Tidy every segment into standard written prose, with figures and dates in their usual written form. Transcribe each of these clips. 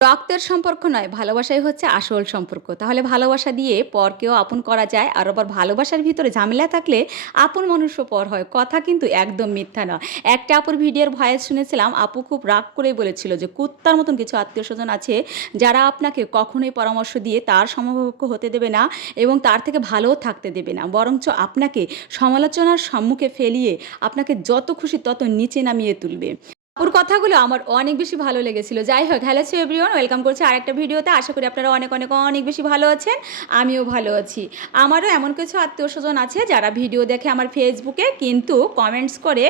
রক্তের সম্পর্ক নয়, ভালোবাসাই হচ্ছে আসল সম্পর্ক। তাহলে ভালোবাসা দিয়ে পরকেও আপন করা যায়। আর আবার ভালোবাসার ভিতরে ঝামেলা থাকলে আপন মানুষও পর হয়। কথা কিন্তু একদম মিথ্যা নয়। একটা আপুর ভিডিওর ভয়েস শুনেছিলাম, আপু খুব রাগ করেই বলেছিল যে, কুত্তার মতন কিছু আত্মীয়স্বজন আছে, যারা আপনাকে কখনোই পরামর্শ দিয়ে তার সমকক্ষ হতে দেবে না এবং তার থেকে ভালোও থাকতে দেবে না। বরঞ্চ আপনাকে সমালোচনার সম্মুখে ফেলিয়ে আপনাকে যত খুশি তত নিচে নামিয়ে তুলবে। ওর কথাগুলো আমার অনেক বেশি ভালো লেগেছিল। যাই হোক, হ্যালো টু এভরিওয়ান, ওয়েলকাম করছি আরেকটা ভিডিওতে। আশা করি আপনারা অনেক অনেক অনেক বেশি ভালো আছেন। আমিও ভালো আছি। আমারও এমন কিছু আত্মীয়স্বজন আছে যারা ভিডিও দেখে আমার ফেসবুকে, কিন্তু কমেন্টস করে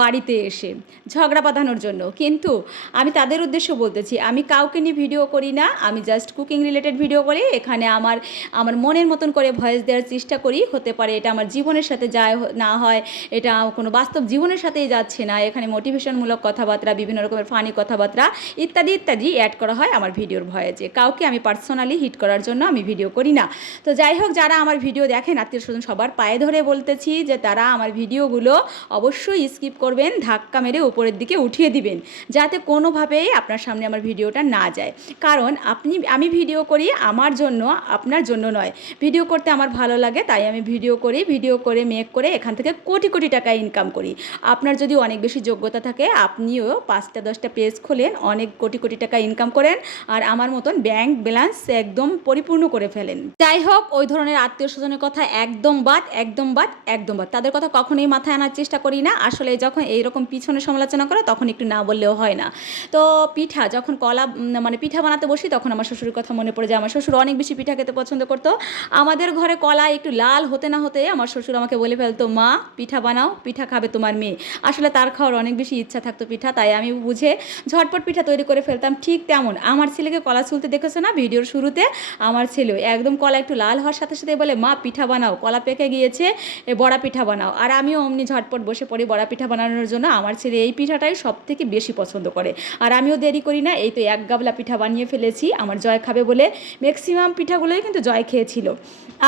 বাড়িতে এসে ঝগড়া বাঁধানোর জন্য। কিন্তু আমি তাদের উদ্দেশ্য বলতেছি, আমি কাউকে নিয়ে ভিডিও করি না, আমি জাস্ট কুকিং রিলেটেড ভিডিও করি। এখানে আমার আমার মনের মতন করে ভয়েস দেওয়ার চেষ্টা করি। হতে পারে এটা আমার জীবনের সাথে যায় না হয়, এটা কোনো বাস্তব জীবনের সাথেই যাচ্ছে না, এখানে মোটিভেশনমূলক কথাবার্তা, বিভিন্ন রকমের ফানি কথাবার্তা ইত্যাদি ইত্যাদি অ্যাড করা হয় আমার ভিডিওর ভয়েসে। কাউকে আমি পার্সোনালি হিট করার জন্য আমি ভিডিও করি না। তো যাই হোক, যারা আমার ভিডিও দেখেন আত্মীয় স্বজন সবার পায়ে ধরে বলতেছি যে তারা আমার ভিডিওগুলো অবশ্যই স্কিপ করবেন, ধাক্কা মেরে উপরের দিকে উঠিয়ে দিবেন, যাতে কোনোভাবেই আপনার সামনে আমার ভিডিওটা না যায়। কারণ আমি ভিডিও করি আমার জন্য, আপনার জন্য নয়। ভিডিও করতে আমার ভালো লাগে, তাই আমি ভিডিও করি। ভিডিও করে মেক করে এখান থেকে কোটি কোটি টাকা ইনকাম করি। আপনার যদি অনেক বেশি যোগ্যতা থাকে, আপনিও 5টা 10টা পেজ খোলেন, অনেক কোটি কোটি টাকা ইনকাম করেন, আর আমার মতন ব্যাংক ব্যালেন্স একদম পরিপূর্ণ করে ফেলেন। যাই হোক, ওই ধরনের আত্মীয় স্বজনের কথা একদম বাদ, একদম বাদ, একদম বাদ। তাদের কথা কখনোই মাথায় আনার চেষ্টা করি না। আসলে যখন এইরকম পিছনে সমালোচনা করে তখন একটু না বললেও হয় না। তো পিঠা যখন মানে পিঠা বানাতে বসি, তখন আমার শ্বশুরের কথা মনে পড়ে যায়। আমার শ্বশুর অনেক বেশি পিঠা খেতে পছন্দ করতো। আমাদের ঘরে কলা একটু লাল হতে না হতে আমার শ্বশুর আমাকে বলে ফেলতো, মা পিঠা বানাও, পিঠা খাবে তোমার মেয়ে। আসলে তার খাওয়ার অনেক বেশি ইচ্ছা থাকতো পিঠা, তাই আমি বুঝে ঝটপট পিঠা তৈরি করে ফেলতাম। ঠিক তেমন আমার ছেলেকে কলা ছুলতে দেখেছো না ভিডিওর শুরুতে? আমার ছেলে একদম কলা একটু লাল হওয়ার সাথে সাথে বলে, মা পিঠা বানাও, কলা পেকে গিয়েছে, বড়া পিঠা বানাও। আর আমিও অমনি ঝটপট বসে পড়ি বড়া পিঠা বানানোর জন্য। আমার ছেলে এই পিঠাটাই সব থেকে বেশি পছন্দ করে, আর আমিও দেরি করি না। এই তো এক গাবলা পিঠা বানিয়ে ফেলেছি আমার জয় খাবে বলে। ম্যাক্সিমাম পিঠাগুলোই কিন্তু জয় খেয়েছিল,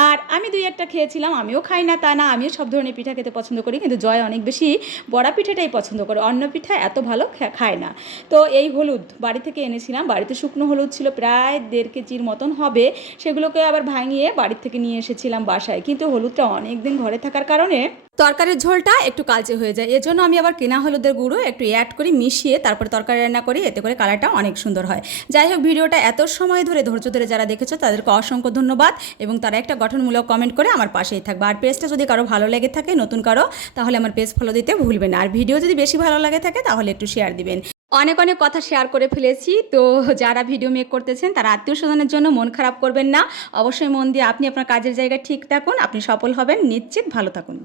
আর আমি 2-1টা খেয়েছিলাম। আমিও খাই না তা না, আমিও সব ধরনের পিঠা খেতে পছন্দ করি, কিন্তু জয় অনেক বেশি বড়া পিঠাটাই পছন্দ করে, অন্য পিঠা এত ভালো খায় না। তো এই হলুদ বাড়ি থেকে এনেছিলাম, বাড়িতে শুকনো হলুদ ছিল প্রায় 1.5 কেজির মতন হবে। সেগুলোকে আবার ভাঙিয়ে বাড়ির থেকে নিয়ে এসেছিলাম বাসায়, কিন্তু হলুদটা অনেক দিন ঘরে থাকার কারণে তরকারির ঝোলটা একটু কালচে হয়ে যায়। এজন্য আমি আবার কেনা হলুদের গুঁড়ো একটু অ্যাড করি, মিশিয়ে তারপরে তরকারি রান্না করি, এতে করে কালারটা অনেক সুন্দর হয়। যাই হোক, ভিডিওটা এত সময় ধরে ধৈর্য ধরে যারা দেখেছো তাদেরকে অসংখ্য ধন্যবাদ, এবং তারা একটা গঠনমূলক কমেন্ট করে আমার পাশেই থাকবে। আর পেজটা যদি কারো ভালো লেগে থাকে, নতুন কারো, তাহলে আমার পেজ ফলো দিতে ভুলবেন না। আর ভিডিও যদি বেশি ভালো লাগে থাকে তাহলে একটু শেয়ার দিবেন। অনেক অনেক কথা শেয়ার করে ফেলেছি, তো যারা ভিডিও মেক করতেছেন তারা আত্মীয় স্বজনের জন্য মন খারাপ করবেন না। অবশ্যই মন দিয়ে আপনি আপনার কাজের জায়গায় ঠিক থাকুন, আপনি সফল হবেন, নিশ্চিত ভালো থাকুন।